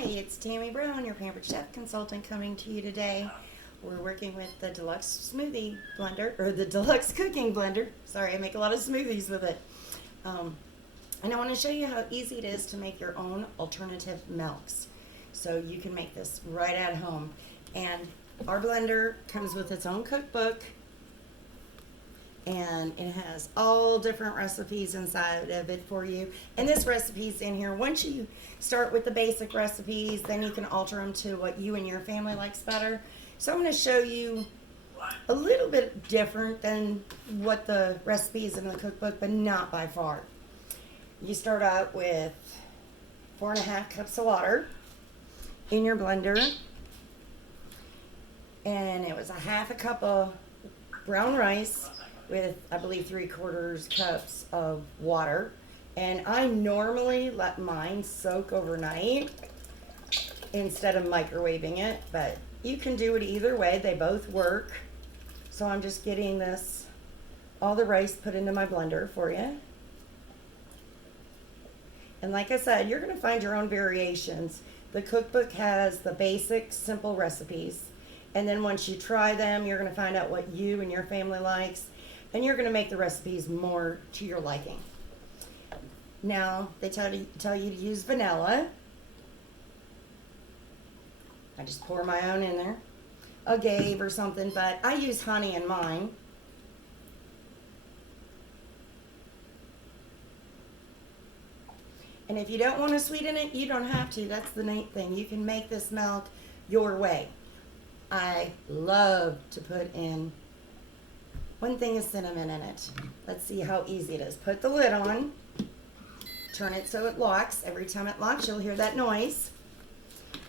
Hi, it's Tammy Brown, your Pampered Chef consultant, coming to you today. We're working with the Deluxe smoothie blender, or the Deluxe cooking blender. Sorry, I make a lot of smoothies with it. And I want to show you how easy it is to make your own alternative milks. So you can make this right at home. And our blender comes with its own cookbook, and it has all different recipes inside of it for you. And this recipe's in here. Once you start with the basic recipes, then you can alter them to what you and your family likes better. So I'm going to show you a little bit different than what the recipe is in the cookbook, but not by far. You start out with 4.5 cups of water in your blender, and it was a half a cup of brown rice with, I believe, 3/4 cups of water. And I normally let mine soak overnight instead of microwaving it, but you can do it either way. They both work. So I'm just getting all the rice put into my blender for you. And like I said, you're going to find your own variations. The cookbook has the basic, simple recipes. And then once you try them, you're going to find out what you and your family likes. And you're going to make the recipes more to your liking. Now, they tell you to use vanilla. I just pour my own in there. Agave or something, but I use honey in mine. And if you don't want to sweeten it, you don't have to. That's the neat thing. You can make this milk your way. I love to put in 1 thing of cinnamon in it. Let's see how easy it is. Put the lid on. Turn it so it locks. Every time it locks, you'll hear that noise.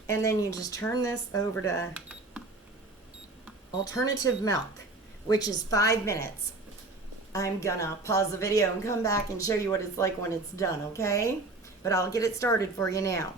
And then you just turn this over to alternative milk, which is 5 minutes. I'm gonna pause the video and come back and show you what it's like when it's done, okay? But I'll get it started for you now.